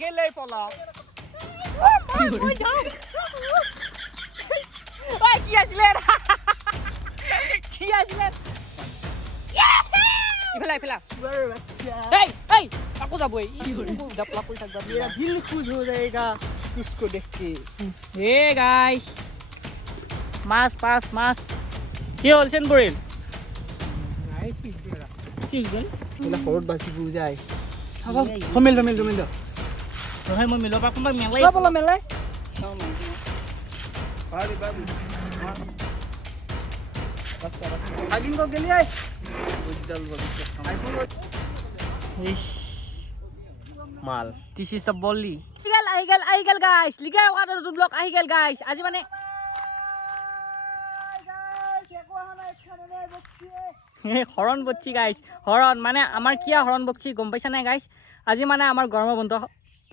গেলে পলক কি আছিলে কি আছিলে ইফালে ইফালে এই কাকো যাব दिल खुश हो जाएगा तुझको देख के হে গাইস মাছ পাছ মাছ কি হ'ল চেন পৰিল কি হ'ল ঘৰত বাচি যায় ফমিল ফমিল ফমিল নহয় মই মিলৰ পৰা কোনোবা মেলাই বলা মেলাই আইদিন কো গেলি আই মাল দিস ইজ দ্য বলি আহি গেল গাইস লিগাৰ ওয়াটাৰ টু ব্লক আহি গেল গাইস আজি মানে হৰণ বচ্ছি গাইস হৰণ মানে আমাৰ কিয়া হৰণ বচ্ছি গম পাইছা নাই গাইস আজি মানে আমাৰ গৰমৰ বন্ধ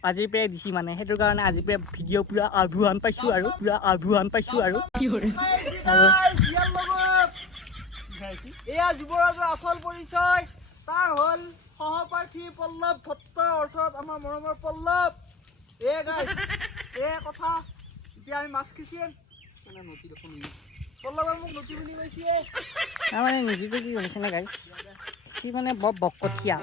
আজিৰ পৰা দিছি মানে সেইটো কাৰণে আজিৰ পৰা ভিডিঅ' পুৰা আভুৱান পাইছোঁ আৰু কি কৰে এয়া যুৱৰাজৰ আচল পৰিচয় তাৰ হ'ল সহপাঠী পল্লৱ ভট্ট অৰ্থাৎ আমাৰ মৰমৰ পল্লৱ গাইছ কথা এতিয়া আমি মাছ খিচিম পল্লৱে মোক নটি বুলি কৈছে মানে নদীটো কি হৈছে নে গাইছ সি মানে বৰ বকতীয়া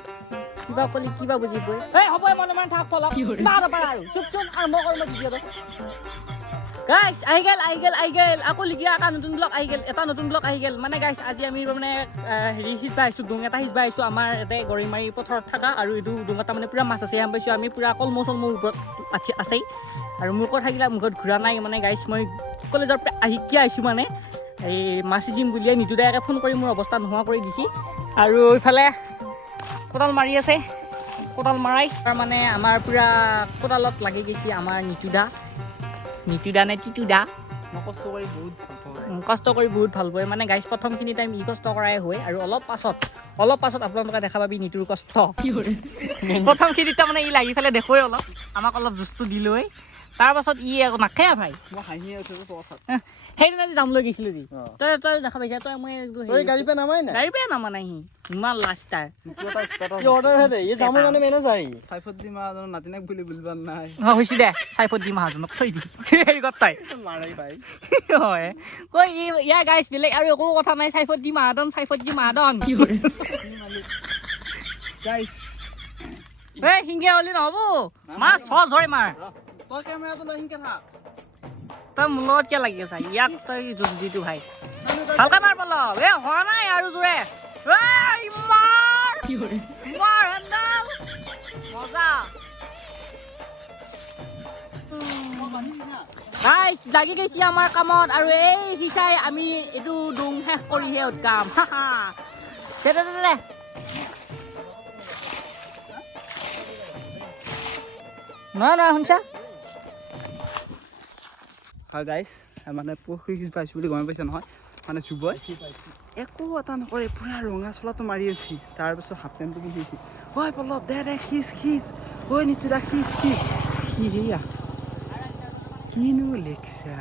কিবা কলি কিবা বুজিবই এই হ'ব মনে মনে থাক পলক কিবা পাৰা আৰু চুপ চুপ আৰম্ভ কৰোঁ মই ভিডিঅ'টো গাইছ আহি গেল আকৌ লিগিয়া এটা নতুন ব্লগ আহি গেল মানে গাইছ আজি আমি মানে হেৰি সিজবা আহিছোঁ ডুং এটা সিজবা আহিছোঁ আমাৰ ইয়াতে গৰিমাৰী পথাৰত থকা আৰু এইটো ডুং এটা মানে পূৰা মাছ আছে গম পাইছোঁ আমি পূৰা কলমৌ চলমৌ ওপৰত আছেই আৰু মুখত থাকিলে মুখত ঘূৰা নাই মানে গাইছ মই কলেজৰ পৰা আহি কিয় আহিছোঁ মানে এই মাছ সিজিম বুলিয়ে নিতু দায়াকে ফোন কৰি মোৰ অৱস্থা নোহোৱা কৰি দিছে আৰু এইফালে কোদাল মাৰি আছে কোদাল মাৰাই তাৰ মানে আমাৰ পূৰা কোদালত লাগি গৈছে আমাৰ নিতুদা নে টিতুদা মই কষ্ট কৰি বহুত ভাল পায় মানে গাইছ প্ৰথমখিনি টাইম কষ্ট কৰাই হয় আৰু অলপ পাছত আপোনালোকে দেখা পাবি নিতুৰ কষ্ট কি কৰে প্ৰথমখিনিত তাৰমানে ই লাগি পেলাই দেখুৱাই অলপ আমাক অলপ জুচটো দিলৈ তাৰপাছত ই আকৌ নাখায় ভাই মই হাঁহি আছোঁ সেইদিনা যাম লৈ গৈছিলোঁ যি তই দেখা পাইছা তই মই গাড়ী পে নামাই নাই গাড়ী পৰা নামা নাই ইমান লাষ্টাৰ নাতিনাক বুলি বুলিব নাই হৈছে দে চাইফুদ্দিন মাহাজনক থৈ দি হেৰি কথাই হয় কৈ ইয়াৰ গাইছ বেলেগ আৰু একো কথা নাই চাইফুদ্দিন মাহাজন কি কৰে এই সিংহে হ'লি নহ'ব মাছ সহজ হয় মাৰ তই কেমেৰাটো লৈ সিংকে থাক তই মোৰ লগত কিয় লাগি আছা ইয়াক তই যোগ দিটো ভাই ভালকে মাৰ পলক হোৱা নাই আৰু জোৰে মাৰ হেণ্ডাল মজা গাইছ লাগি গৈছে আমাৰ কামত আৰু এই সিচাই আমি এইটো ডুং শেষ কৰিহে উৎকাম দে নহয় শুনছা হয় গাইছ মানে পুখুৰী পাইছোঁ বুলি গম পাইছে নহয় মানে চুবই একো এটা নকৰে পুৰা ৰঙা চোলাটো মাৰি আছি তাৰপিছত হাফ পেণ্টটো পিন্ধিছি হয় পল্লৱ দে খিচ ঐ নিতুদা খিচ সেয়া কিনো লেকচা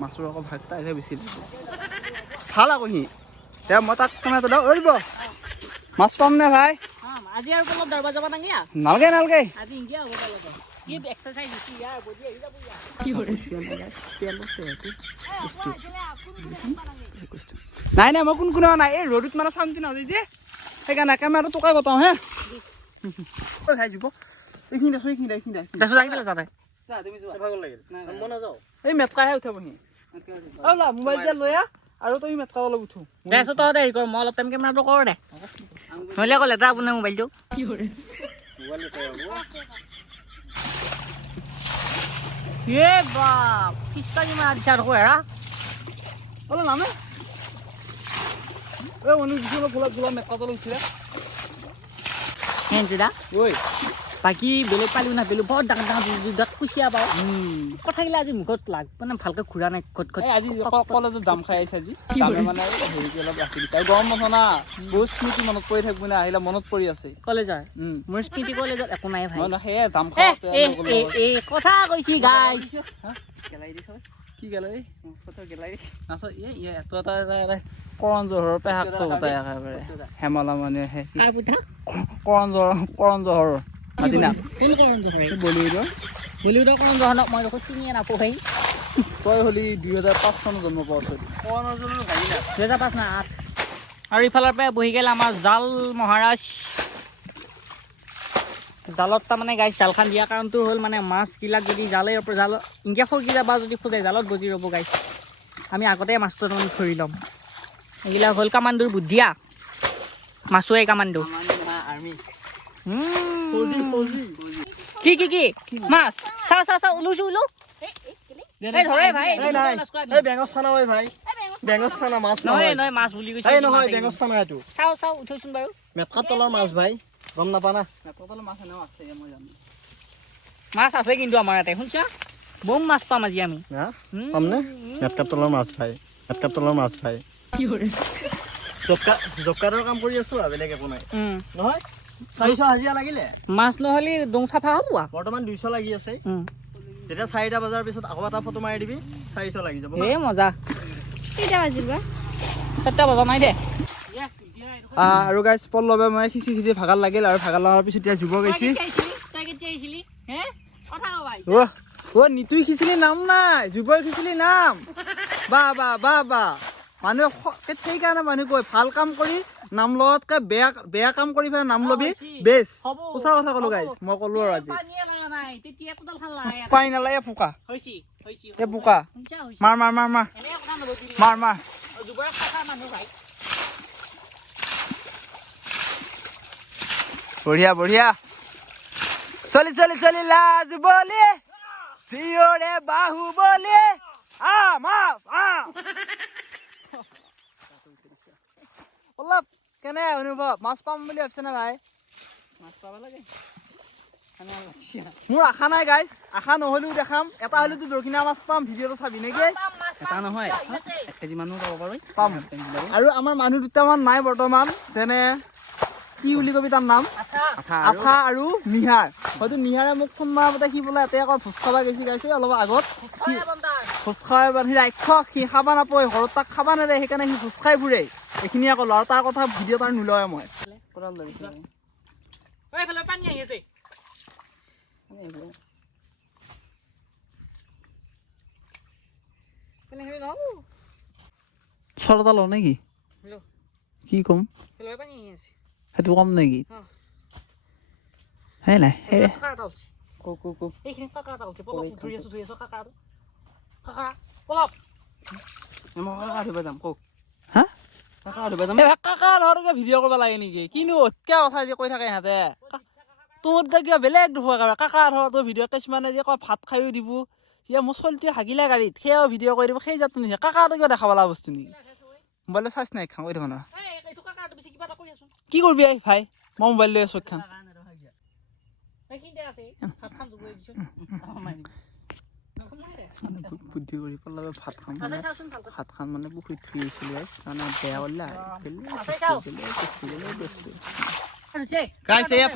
মাছৰ আকৌ ভাগ তাইহে বেছি ভাল আকৌ সি দে মই তাক কেমেৰাটো দিওঁ ঐ মাছ পাম নে ভাই আজি আৰু অলপ দৰবা যাব নাঙিয়া নালগে আজি ইংগিয়া হ'ব তলতে কি এক্সাৰসাইজ দিছি ইয়াৰ বডি আহি যাব ইয়াৰ কি নাই মই কোন নাই এই ৰ'দত মানে চামটো নাযায় যে সেইকাৰণে কেমেৰাটো টকা কটাওঁ হে ভাই যুৱ এইখিনি এই মেটকাহে উঠাবহি মোবাইল দিয়া লৈ আৰু তই মেটকা অলপ উঠো তহঁতে হেৰি কৰ মই অলপ টাইম কেমেৰাটো কৰ দে নহ'লে আকৌ লেতেৰা আপোনাৰ মোবাইলটো কি কৰে বাপ পিছপালি মাৰা দিছা দেখো হেৰা অলপ নামে এই মানুহ দিছোঁ অলপ গোলাপ মেটকাটো অলপ উঠিলে দাদা ঐ বাকী বেলেগ পালিও নাপালোঁ বৰ ডাঙৰ কুচিয়া পাওঁ কথাগিলা আজি মুখত লাগ মানে ভালকৈ ঘূৰা নাই আজি কলেজত জাম খাই আহিছে আজি মানে হেৰিটো অলপ ৰাখি দিছে আৰু গৰম বন্ধ না বহুত স্মৃতি মনত পৰি থাকিব না আহিলে মনত পৰি আছে কলেজৰ মোৰ স্মৃতি কলেজত একো নাই ভাই সেয়ে জাম খাই কথা কৈছি গাইছ কি কি গেলাৰী ফটো গেলাৰী আচ্ছা এটো এটা কৰণ জহৰৰ পেহাকটো হতা একেবাৰে হেমালা মানে কাৰ পুঠা কৰণ জহৰ মাদিনা কোন কৰণ জহৰ বলিউডৰ কৰণ জহৰক মই দেখোন চিনিয়ে নাপাওঁ ভাই তই হলি 2005 চনত জন্ম পোৱা ছবি কৰণ জহৰৰ ভাই না 2005 না 8 আৰু ইফালৰ পৰা বহি গেল আমাৰ জাল মহাৰাজ জালত তাৰমানে গাইছ জালখন দিয়া কাৰণটো হ'ল মানে মাছবিলাক যদি জালৰ ইনকে সৰকি যাবা যদি খোজে জালত বজি ৰ'ব গাইছ আমি আগতে মাছটো তাৰমানে ধৰি ল'ম এইবিলাক হ'ল কামাণ্ডোৰ বুদ্ধিয়া মাছুৱে কামাণ্ডো কি মাছ চাও ওলোছো ধৰে ভাই বেঙৰ চানা ভাই বেঙৰ চানা মাছ নহয় মাছ বুলি কৈছে নহয় বেঙৰ চানা এইটো চাও উঠোচোন বাৰু মেটকাত তলৰ মাছ ভাই গম নাপা না মেটকাত তলৰ মাছ এনেও আছে মই জানো মাছ আছে কিন্তু আমাৰ ইয়াতে শুনছা বম মাছ পাম আজি আমি পামনে মেটকাত তলৰ মাছ ভাই মেটকাত তলৰ মাছ ভাই কি কৰে জবকাৰ্ডৰ কাম কৰি আছো বেলেগ একো নাই নহয় 400 হাজিৰা লাগিলে মাছ নহ'লে দং চাফা হ'ব বৰ্তমান 200 লাগি আছে যেতিয়া 4টা বজাৰ পিছত আকৌ এটা ফটো মাৰি দিবি 400 লাগি যাব এই মজা কেইটা বাজিল বা 7টা বজা নাই দে আৰু গাইছ পল্লৱে মই খিচি ভাগাল লাগিল আৰু ভাগাল লগাৰ পিছত এতিয়া যুৱ গৈছি নিতুই খিচিলি নাম নাই যুৱই খিচিলি নাম বা মানুহে সেইকাৰণে মানুহ কয় ভাল কাম কৰি নাম লোৱাতকৈ বেয়া কাম কৰি পেলাই নাম ল'বি বেছ সঁচা কথা ক'লো গাইছ মই ক'লো আৰু আজি পানী নালাগে পোকা এই পোকা মাৰ বঢ়িয়া চলি লাজ বলি চিঞৰে বাহু বলি মাছ অলপ কেনে অনুভৱ মাছ পাম বুলি ভাবিছে না ভাই মাছ পাব লাগে মোৰ আশা নাই গাইছ আশা নহ'লেও দেখাম এটা হ'লেতো দৰকিনা মাছ পাম ভিডিঅ'টো চাবি নেকি এটা নহয় 1 কেজি মানুহ পাব পাৰোঁ পাম আৰু আমাৰ মানুহ দুটামান নাই বৰ্তমান যেনে কি বুলি কবি তাৰ নাম আঠা আৰু নিহাৰ হয়তো নিহাৰে মোক ফোন মাৰোঁতে সি বোলে ইয়াতে আকৌ ভোজ খাব গৈছে গাইছে অলপ আগত ভোজ খাই সি ৰাক্ষস সি খাব নাপায় ঘৰত তাক খাব নেদে সেইকাৰণে সি ভোজ খাই ফুৰে এইখিনি আকৌ ল'ৰা তাৰ কথা ভিডিঅ' তাৰ নোলয় মই পানী আহি আছে চৰটা লওঁ নেকি কি ক'ম সেইটো কম নেকি সেই নাই ভিডিঅ' কৰিব লাগে নেকি কিনো অতকে কথা যে কৈ থাকে সিহঁতে তোৰ কিবা বেলেগ দুখ কাকা ধৰ ভিডিঅ' কিছুমানে যে কয় ভাত খায়ো দিব সেয়া মোৰ চলটোৱে হাগিলে গাড়ীত সেয়াও ভিডিঅ' কৰি দিব সেই যাতো নিছে কাকাটো কিয় দেখা পালা বস্তু নেকি মোবাইলত চাৰ্জ নাই খাওঁ কৈ দেখোন কি কৰিবি ভাই মই মোবাইল লৈ আছো খান বুদ্ধি কৰি পেলাই ভাত খাম মানে পুখুৰীত থৈ গৈছিলে মানে বেয়া কৰিলে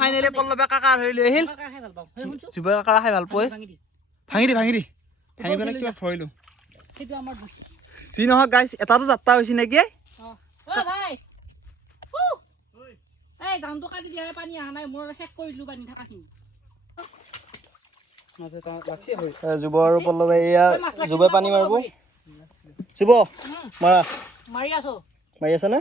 ফাইনেলি পল্লৱে কাকা ধৰি লৈ আহিল যুৱই কাকা খাই ভাল পায় ভাঙি দি পেলাই কিবা ভৰিলো যি নহওক গাইছ এটাতো যাত্ৰা হৈছে নেকি যুৱ আৰু পল্লৱে এয়া যুৱই পানী মাৰিব যুৱ মাৰা মাৰি আছো মাৰি আছে নে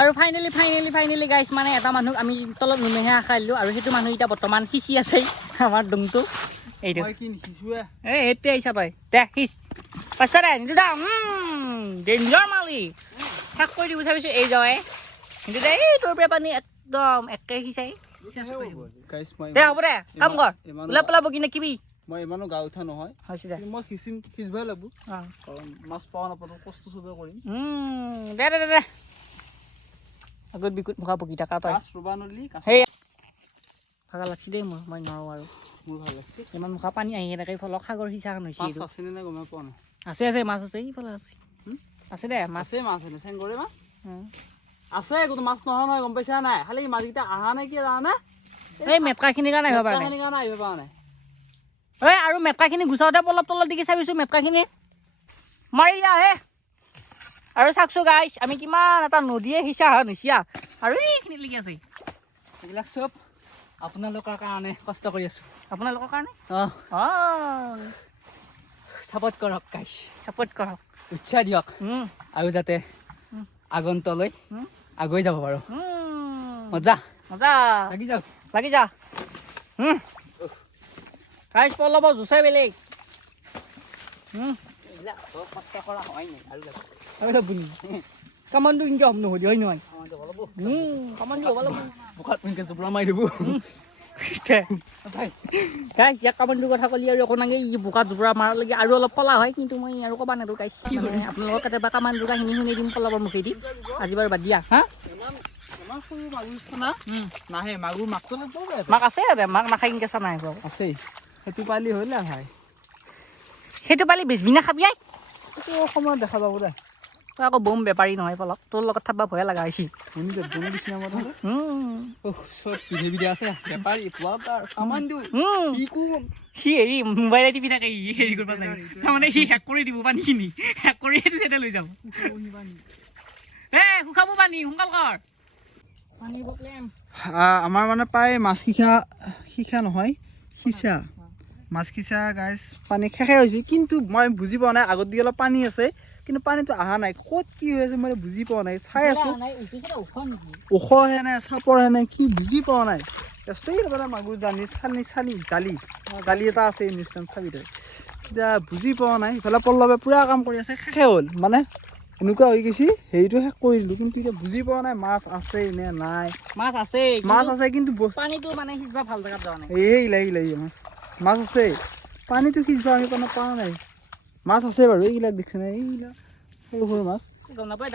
আৰু ফাইনেলি গাইছ মানে এটা মানুহ আমি তলত নুমেহে আশা দিলোঁ আৰু সেইটো মানুহ এতিয়া বৰ্তমান সিঁচি আছে আমাৰ ডুংটো এইটো সেইটোৱে আহিছা তই দে সিঁচ পাইছা দে নিদু দা ডেঞ্জাৰ মালি শেষ কৰি দিব চাবিছোঁ এই যাৱাই কিন্তু দে এই তোৰ পৰা পানী একদম একে সিঁচাই দে হ'ব দে কাম কৰ ওলাই পেলাব কি নেকিবি মই ইমানো গা উঠা নহয় মই সিঁচিবই লাগিব কাৰণ মাছ পোৱা নাপাওঁ কষ্ট চবে কৰিম দে আগত বিকুত ভকা পকি থকা তই সেই ভাগা লাগছি দেই মই নোৱাৰোঁ আৰু মোৰ ভাল লাগছে ইমান মুখা পানী আহি এনেকৈ ফলক সাগৰ সিঁচা হৈছে আছেনে নাই গমে পোৱা নাই আছে মাছ আছে এইফালে আছে দে মাছ আছে চেংগৰে মাছ আছে কোনো মাছ নহয় গম পাইছা নাই খালি মাছকেইটা অহা নাই কি জানানে এই মেটকাখিনিৰ কাৰণে আহিব পৰা নাই মেটকাখিনিৰ কাৰণে আহিব পৰা নাই এই আৰু মেটকাখিনি গুচাওঁতে পলপ তলত দেখি চাবিছোঁ মেটকাখিনি মাৰি যা হে আৰু চাওকচোন গাইছ আমি কিমান এটা নদীয়ে সিঁচা নিচিয়া আৰু এইখিনি লাগি আছে এইবিলাক চব আপোনালোকৰ কাৰণে কষ্ট কৰি আছোঁ আপোনালোকৰ কাৰণে অঁ অঁ ছাপৰ্ট কৰক গাইছ ছাপৰ্ট কৰক উৎসাহ দিয়ক আৰু যাতে আগন্তলৈ আগুৱাই যাব পাৰোঁ মজা মজা লাগি যাওক লাগি যা গাইছ পলব জুচাই বেলেগ এইবিলাক কষ্ট কৰা হয় নাই আৰু আৰু বুনি কামানটো ইনকে হম নহ'লি হয় নহয় কামানটো হ'ব লাগিব বোকাত এনেকৈ জোপৰা মাৰি দিব গাইছ ইয়াক কামানটোৰ কথা ক'লি আৰু একো নাগে ই বোকা জোপৰা মাৰালৈকে আৰু অলপ পলা হয় কিন্তু মই আৰু ক'বা নোৱাৰোঁ গাইছ আপোনালোকক কেতিয়াবা কামানটোৰ কাহিনী শুনি দিম পলাবৰ মুখেদি আজি বাৰু বাদ দিয়া হা আমাৰ সৰু মাগুৰ চানা নাহে মাগুৰ মাকটো থাকিব মাক আছে মাক নাখাই কেঁচা চানা আহিব আছেই সেইটো পালি হ'ল না ভাই সেইটো পালি বেচবিনা খাবি আই এইটো সময়ত দেখা যাব দে তই আকৌ বম বেপাৰী নহয় পলক তোৰ লগত থাকবা ভয়ে লগা হৈছে শুনিছে বমি নিচিনা মতে চব পিধে পিধে আছে বেপাৰী ব্লগাৰ কামান দিওঁ সি হেৰি মোবাইলে টিপি থাকে হেৰি কৰিব লাগে তাৰমানে সি হেক কৰি দিব পানীখিনি হেক কৰি সেইটো চাইডে লৈ যাব শুকাব পানী সোনকাল কৰ পানী প্ৰব্লেম আমাৰ মানে প্ৰায় মাছ সিঁচা নহয় সিঁচা মাছ সিঁচা গাইজ পানী শেষে হৈছে কিন্তু মই বুজি পোৱা নাই আগত দি অলপ পানী আছে কিন্তু পানীটো অহা নাই ক'ত কি হৈ আছে মই বুজি পোৱা নাই চাই আছোঁ ওখহে নে চাপৰহে নে কি বুজি পোৱা নাই মানে মাগুৰ জানি জালি এটা আছে নিশ্চয় চাবি তই এতিয়া বুজি পোৱা নাই ইফালে পল্লৱে পূৰা কাম কৰি আছে শেষে হ'ল মানে এনেকুৱা হৈ গৈছে হেৰিটো শেষ কৰি দিলোঁ কিন্তু এতিয়া বুজি পোৱা নাই মাছ আছে নে নাই মাছ আছে কিন্তু পানীটো মানে সিজবা ভাল জেগাত যোৱা নাই এই মাছ আছে পানীটো সিজবা আমি পোৱা নাই মাছ আছে বাৰু এইবিলাক দেখিছে নাই এইবিলাক সৰু সৰু মাছ গম নাপায়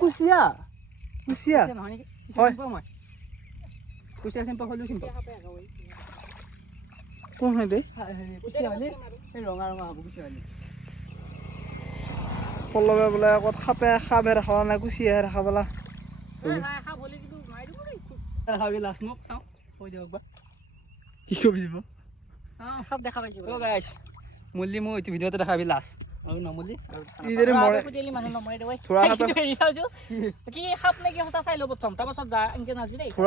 কুচিয়া হয় কোন হয় দে পল্লৱে বোলে আকৌ সাপে দেখা নাই কুচিয়াহে দেখা পালা কি কবি মল্লি মই এইটো ভিডিঅ'তে দেখাবি লাষ্ট আৰু নমল্লি থোৰা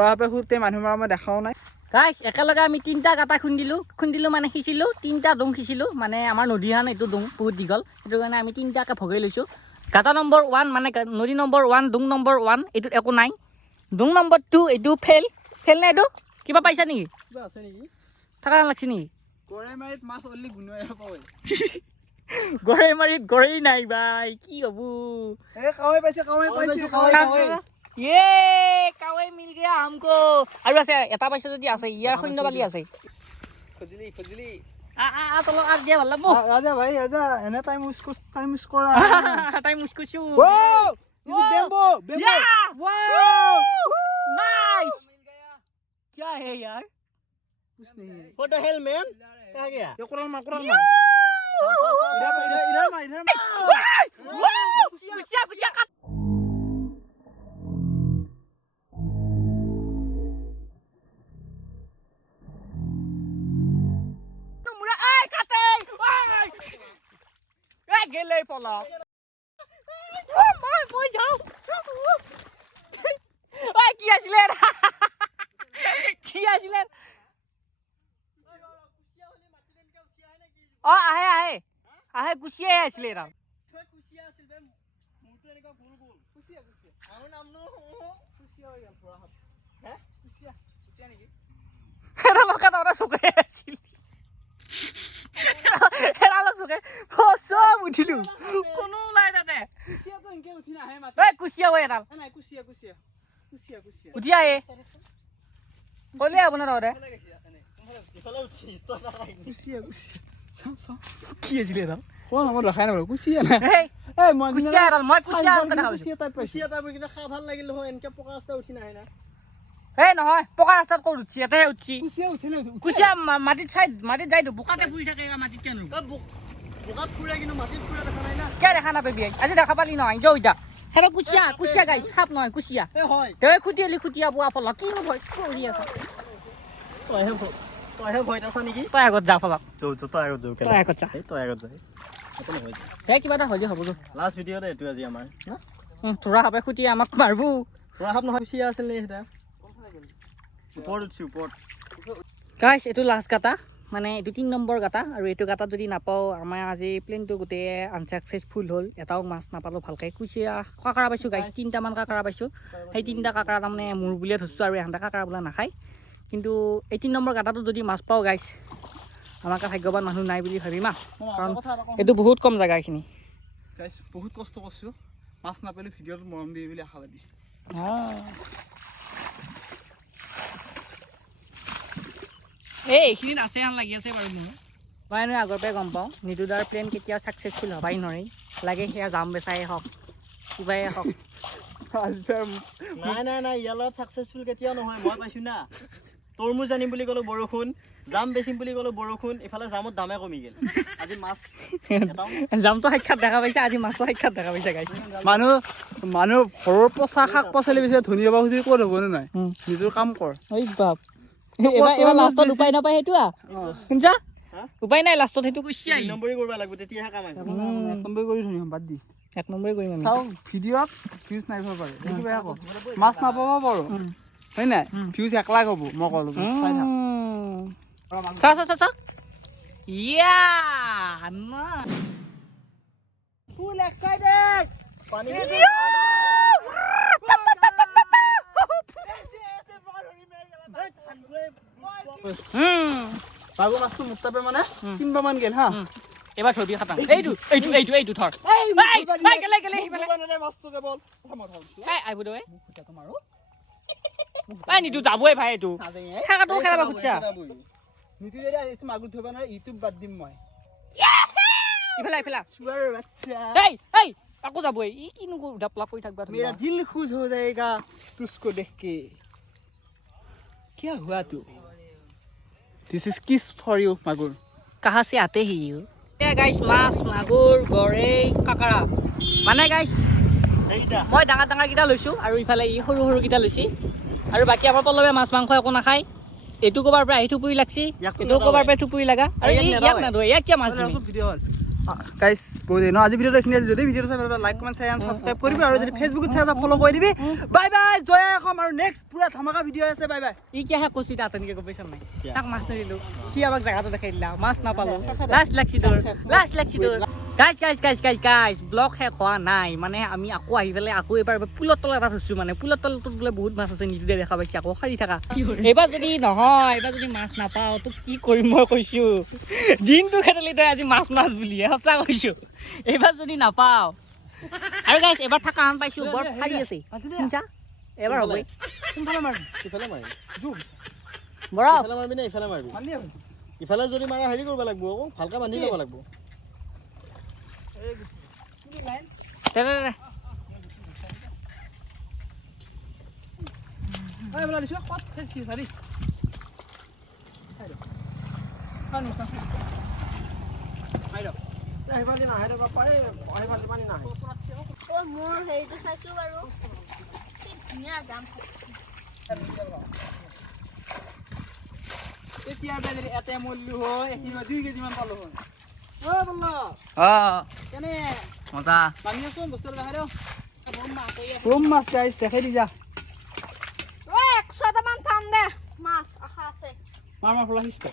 সাপে সুতে মানুহ মৰা মই দেখাও নাই গাইছ একেলগে আমি তিনিটা গাঁটা খুন্দিলোঁ মানে সিঁচিলোঁ তিনিটা ডোং সিঁচিলোঁ মানে আমাৰ নদীখন এইটো ডোং বহুত দীঘল সেইটো কাৰণে আমি তিনিটাকৈ ভগাই লৈছোঁ গাঁটা নম্বৰ 1 মানে নদী নম্বৰ 1 ডোং নম্বৰ 1 এইটোত একো নাই ডোং নম্বৰ 2 এইটো ফেল নে এইটো কিবা পাইছা নেকি কিবা আছে নেকি থকা লাগছে নেকি গৰৈমাৰীত মাছ অলি গুণোৱাই পায় গৰৈমাৰীত গৰৈ নাই ভাই কি হ'ব কাৱৈ পাইছে কাৱৈ মিল গয়া আমকো আৰু আছে এটা পাইছে যদি আছে ইয়াৰ সৈন্য বালি আছে খজলি তলত আগ দিয়া ভাল লাগব ৰাজা ভাই ৰাজা এনে টাইম ইউজ কৰা টাইম ইউজ কৰিছো नाइस क्या है यार कुछ नहीं है What the hell, man? कहाँ गया? ये कुरान में इधर कुचिया का मुरा आई काटे आई गेले पला মই যাও ওই কি আসলে কি আসলে ও আহে কুচিয়া আসলে রা কুচিয়া আছিল বে মুটো এনেকা গোল গোল কুচিয়া আমার নাম নো কুচিয়া হৈ গল পুরা হে কুচিয়া নেকি এরা লোকা তোরা সুকে আছিল এরা লোক সুকে সব উঠিলু কোনো নাই তাতে कुसिया तो इनके उठी ना है माते এই কুচিয়া ওই এডাল नहीं कुसिया উঠি আহে কলে আপোনাৰ রে ইফালে উঠি তো না कुसिया सम কি আছিল এডাল কোন আমার রাখাই না कुसिया না এই এই মই কুচিয়া এডাল মই কুচিয়া আনতে দেখা পাইছো कुसिया টাইপ পাইছি কুচিয়া তাৰ কিনা খা ভাল লাগিল হয় এনেকে পকা ৰাস্তা উঠি নাহে না এই নহয় পকা ৰাস্তাত ক'ত উঠছি এতেহে উঠছি कुसिया उठे ना কুচিয়া মাটিত যাইতো বোকাতে ফুৰি থাকে মাটিত কেন বোকাত ফুৰা কিন্তু মাটিত ফুৰা দেখা নাই না কিয় দেখা নাপাবি আজি দেখা পালি নহয় যাও ইতা হেৰা কুচিয়া কুচিয়া গাইছ সাপ নহয় কুচিয়া এ হয় তই খুটিয়ালি খুটিয়া পোৱা ফলত কিনো ভয় কৰি আছা তইহে ভয়ত আছা নেকি তই আগত যা ফলত তই আগত যাও তই আগত যা তই আগত যাই একো নহয় তই কিবা এটা হ'লে হ'ব যো লাষ্ট ভিডিঅ'তে এইটো আজি আমাৰ তোৰা সাপে খুটিয়ে আমাক মাৰবো পুৰা সাপ নহয় কুচিয়া আছিল নে সেটা ওপৰত উঠছি ওপৰত গাইছ এইটো লাষ্ট গাটা মানে এইটো 3 নম্বৰ গাটা আৰু এইটো গাটাত যদি নাপাওঁ আমাৰ আজি প্লেনটো গোটেই আনচাকচেছফুল হ'ল এটাও মাছ নাপালোঁ ভালকৈ কুচিয়া কাঁকৰা পাইছোঁ গাইছ 3টামান কাঁকৰা পাইছোঁ সেই 3টা কাঁকৰা তাৰমানে মোৰ বুলিয়ে ধৰিছোঁ আৰু এহেঁতে কাঁকৰা বোলা নাখায় কিন্তু এই 3 নম্বৰ গাটাটোত যদি মাছ পাওঁ গাইছ আমাকে ভাগ্যৱান মানুহ নাই বুলি ভাবিম কাৰণ এইটো বহুত কম জেগা এইখিনি গাইছ বহুত কষ্ট কৰিছোঁ মাছ নাপালে ভিডিঅ'টো মৰম দিয়ে বুলি আশাবাদী এইখিনিত আছে হেন লাগি আছে বাৰু মোৰ মই এনেই আগৰ পৰাই গম পাওঁ নিতুদাৰ প্লেন কেতিয়াও ছাকচেছফুল হ'বাই নোৱাৰি লাগে সেয়া জাম বেচাই হওক কিবাই হওক নাই ইয়াৰ লগত ছাকচেছফুল কেতিয়াও নহয় মই পাইছোঁ না তৰমুজ আনিম বুলি ক'লো বৰষুণ জাম বেচিম বুলি ক'লো বৰষুণ ইফালে জামত দামে কমি গ'ল আজি মাছ জামটো সাক্ষাৎ দেখা পাইছে আজি মাছো সাক্ষাৎ দেখা পাইছে গাইছে মানুহ ঘৰৰ পচা শাক পাচলি বেছি ধনী হ'ব খুজি ক'ত হ'বনে নাই নিজৰ কাম কৰ ঐ বাপ এবাৰ লাষ্টত উপায় নাপায় সেইটো শুনছা উপায় নাই লাষ্টত সেইটো কুচিয়া 2 নম্বৰী কৰিব লাগিব তেতিয়াহে কাম আহিব 1 নম্বৰ কৰি ধনী বাদ দি 1 নম্বৰে কৰিম আমি চাওঁ ভিডিঅ'ত ভিউজ নাহিব পাৰে সেইটো বেয়া কওঁ মাছ নাপাব পাৰোঁ হয় নাই ভিউজ 1 লাখ হ'ব মই ক'লো চাই থাক চা ইয়া ফুল এক্সাইটেড পানী পাগল মাছটো মোক তাপে মানে 3 মান গেল হা এবাৰ থৈ দি খাটাং এইটো থৰ মাছটো কেৱল আহিব দে নিতু যাবই ভাই এইটো থাকাটো খেলাবা খুজিছা নিতু যদি এইটো মাগুৰ থব নোৱাৰে ইউটিউব বাদ দিম মই ইফালে চুৱাৰ বাচ্চা এই আকৌ যাবই ই কিনো ডাপলা পৰি থাকবা তুমি मेरा दिल खुश हो जाएगा तुझको देख के क्या हुआ तू दिस इज किस फॉर यू मागुर कहाँ से आते ही यू गाइस माছ মাগুৰ গৰৈ কাঁকৰা মানে গাইছ মই ডাঙৰ ডাঙৰ কেইটা লৈছোঁ আৰু ইফালে ই সৰু সৰু কেইটা লৈছি আৰু বাকী আমাৰ পল্লৱে মাছ মাংস একো নাখায় এইটো ক'বাৰ পৰা আহি থুপুৰি লাগছি এইটো ক'বাৰ পৰা থুপুৰি লাগা আৰু ইয়াক নাধৰে ইয়াক কিয় মাছ দিবি ভিডিঅ' হ'ল গাইস বহুত ন আজি ভিডিঅ'টো এইখিনি যদি ভিডিঅ'টো চাই ভাল লাইক কমেন্ট শেয়াৰ সাবস্ক্ৰাইব কৰিবি আৰু যদি ফেসবুকত চাই ফলো কৰি দিবি বাই বাই জয় অসম আৰু নেক্সট পুৰা ধমাকা ভিডিঅ' আছে বাই বাই ই কিয় কৈছি তাত এনেকৈ গম পাইছ নাই তাক মাছ নিদিলোঁ সি আমাক জেগাটো দেখাই দিলা মাছ নাপালোঁ লাষ্ট লাগছি তোৰ গাইজ ব্লগ শেষ হোৱা নাই মানে আমি আকৌ আহি পেলাই আকৌ এবাৰ পুলৰ তলত এটা থৈছোঁ মানে পুলৰ তলটোত বোলে বহুত মাছ আছে নিতুদে দেখা পাইছে আকৌ সাৰি থাকা এইবাৰ যদি নহয় এইবাৰ যদি মাছ নাপাওঁ তোক কি কৰিম মই কৈছোঁ দিনটো খেদালি তই আজি মাছ বুলিয়ে সঁচা কৈছোঁ এইবাৰ যদি নাপাওঁ আৰু গাইজ এবাৰ থকা হান পাইছোঁ বৰ সাৰি আছে শুনছা এবাৰ হ'বই কোনফালে মাৰিম ইফালে মাৰিম বৰফ ইফালে মাৰিবি নে ইফালে মাৰিবি ইফালে যদি মাৰা হেৰি কৰিব লাগিব আকৌ ভালকৈ বান্ধি ল'ব লাগিব দে এই বলা দিছো কত খেলছি সারি পানি আইরো আহিবালি নাহে ৰ'বা পাই আহিবালি পানী নাহে ও মোৰ হেৰিটো চাইছোঁ বাৰু কি ধুনীয়া দাম এতিয়া বেলি এতে মল্লু হয় একিবা 2 কেজি মান পালো হয় ও বল্লা কেনে মজা পানি আছো বস্তু দেখাইও বম মাছ গাইস দেখাই দি যা ও 100 টামান পাম দে মাছ আশা আছে মাৰ ফলা হিষ্ট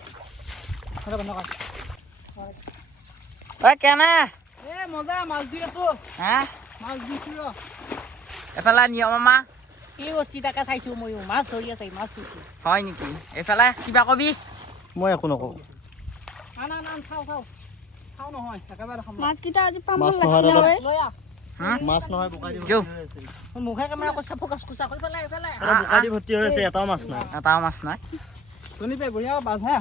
এটা বন্ধ কর ঐ কেনে এ মজা মাছ দি আছো হা মাছ দিছো ৰ এফালে নিয়ম মামা কি বস্তি তাকে চাইছোঁ ময়ো মাছ ধৰি আছে মাছ ধৰিছোঁ হয় নেকি এইফালে কিবা কবি মই একো নকওঁ না খাও নহয় একেবাৰে খাম মাছ কিটা আজি পাম মাছ লাগছিল নহয় ঐ লৈ আহ মাছ নহয় বোকা দি যো। ভৰ্তি হৈ আছে মুখে কেমেৰা কৈছে ফকাছ কুচা কৰি পেলাই এইফালে বোকা দি ভৰ্তি হৈ আছে এটাও মাছ নাই এটাও মাছ নাই শুনি পাই বঢ়িয়া বাজ হা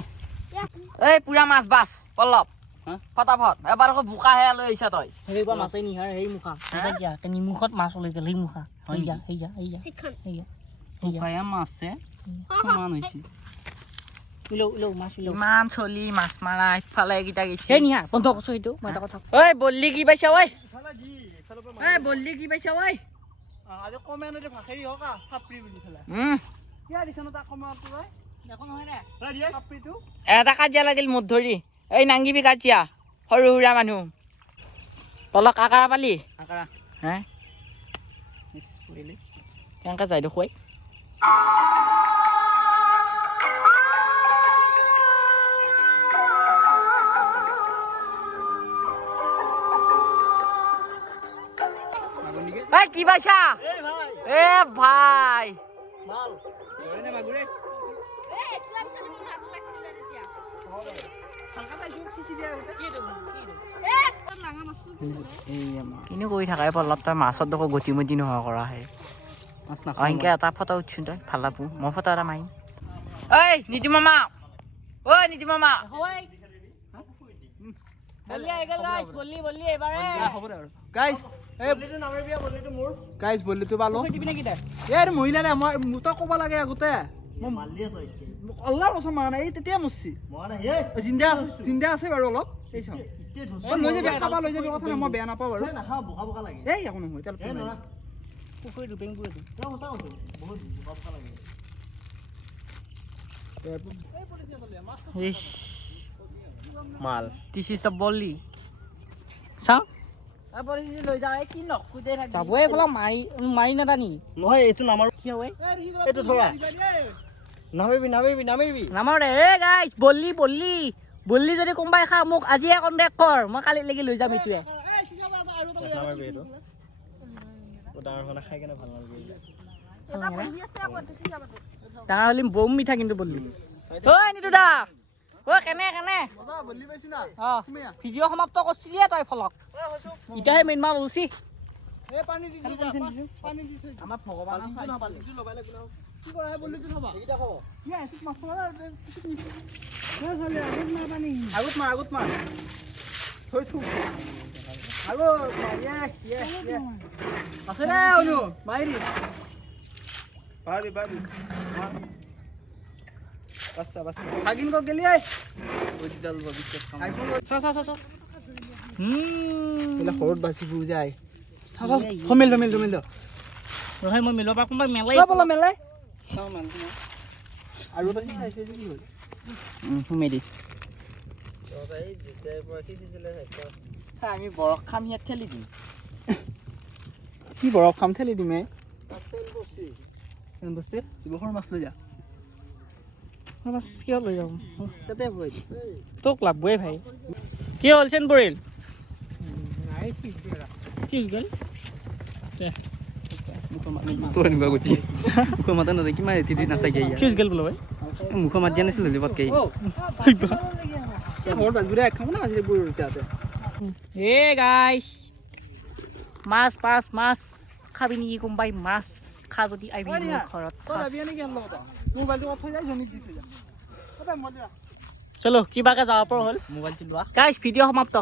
এই পুৰা মাছ বাছ পল্লৱ হা? ফটাফট এবাৰ আকৌ বোকাহে লৈ আহিছা তই সেইবা মাছে নিহাৰ সেই মুখা এতিয়া নিমুখত মাছ ওলাই গ'ল সেই মুখা সেইয়া পায়া মাছে সমান হৈছে উলৌ মাছ উলৌ ইমান চলি মাছ মাৰা ইফালে এইকেইটা গৈছে সেই নিহা বন্ধ কৰছো সেইটো মই এটা কথা ঐ বল্লি কি পাইছা ঐ ইফালৰ পৰা এই বল্লি কি পাইছা ঐ আজি কমেণ্টতে ভাষেৰি হওক চাপৰি বুলি পেলাই কিয় দিছে ন তাক কমেণ্ট তই দেখোন নহয় দে চাপৰিটো এটা কাজিয়া লাগিল মুঠ ধৰি এই নাংগিবি কাজিয়া সৰু সুৰা মানুহ পলক কাকাৰা পালি আকাৰা হে মিছ পৰিলি কেনেকৈ যায় দেখুৱাই এই কি পাইছা এই ভাই এ ভাই মাল ধৰেনে মাগুৰে এ এইটো আনিছিলি মোৰ হাতত লাগিছিলে তেতিয়া ভালকা পাইছোঁ খিচি দিয়া আগতে এ তোৰ ডাঙৰ মাছটো কিনো কৰি থাকা পল্লৱ তই মাছত দেখো গতি মতি নোহোৱা কৰাহে মাছ এনেকে এটা ফটো উঠছোন তই ভাল লাগবো মই ফটো এটা মাৰিম ঐ নিতু মামা ঐ নিতু মামা হ'ব দে আৰু গাইজ এই বলিটো নামাৰিবি বলিটো মোৰ গাইজ বলিটো পালোঁ দিবি নেকি তই এই মহিলা দে মই তই ক'ব লাগে আগতে মালিয়ে তই অলপ বছৰ মাৰা নাই এই তেতিয়া মৰছি মই নাই এই জিন্দা আছে বাৰু অলপ এই চাওঁ ইতে ধৰছ লৈ যাবি খাবা লৈ যাবি কথা নাই মই বেয়া নাপাওঁ বাৰু নাখাওঁ বোকা বোকা লাগে এই একো নহয় তেল এই নৰা পুখুৰীটো পেংপুৰীটো তই সঁচা কৈছোঁ বহুত বোকা বোকা লাগে মাল দিছ ইজ দ্য বলি চাওঁ লৈ যাওঁ কি নখোজে যাবই এইফালে মাৰি নাটানি নহয় এইটো নামাৰো কিয় ঐ এইটো ধৰা নামাৰিবি নামাৰিবি নামাৰিবি নামাৰ দে এ গাইছ বল্লি বল্লি বল্লি যদি কোনোবাই খা মোক আজিয়ে কণ্টেক্ট কৰ মই কালিলৈকে লৈ যাম এইটোৱে নামাৰিবি এইটো ডাঙৰ হ'লে খাই কেনে ভাল নালাগে এটা বহি আছে আকৌ দেখি যাবা তো ডাঙৰ হ'লে বম মিঠা কিন্তু বল্লি ঐ নিতু দা ঐ কেনে বলি পাইছোঁ না অঁ ভিডিঅ' সমাপ্ত কৰিছিলিয়ে তই ফলক এতিয়াহে মেইন মাল ওলছি এই পানী দিছোঁ পানী দিছোঁ আমাৰ ভগৱানৰ কি কৰা বলিটো থবা এইকেইটা খাব কি আহিছোঁ মাছ মাৰা আগত মাৰ থৈছোঁ আগত মাৰ আছে দে অনু মাৰি পাৰিবি বাচ্চা ভাগিন কক গেলি উজ্জ্বল ভৱিষ্যত সৰুত বাচিব যায় মিল ৰহে মই মিলৰ পৰা কোনোবাই মেলাই মেলে চাওঁ মানুহ আৰু বাচি চাইছে কি হ'ল সোমাই দি আমি বৰফ খাম ইয়াত ঠেলি দিম কি বৰফ খাম ঠেলি দিমে শিৱসাগৰ মাছ লৈ যা মাছ কিয় লৈ যাম তাতে ভয় তোক লাগবই ভাই কি হ'ল চেন পৰিল ফিজ গ'ল তোৰ এনেকুৱা গতি মুখৰ মাতা নাযায় কিমান এটি নাচাগে ফিজ গ'ল বোলো ভাই মুখৰ মাত দিয়া নাছিল পাতকে এ গাইছ মাছ মাছ খাবি নেকি কোনোবাই মাছ খা যদি আহিবি মোৰ ঘৰত চলো কিবাকে যাব পৰা হ'ল মোবাইলটো লোৱা গাইছ ভিডিঅ' সমাপ্ত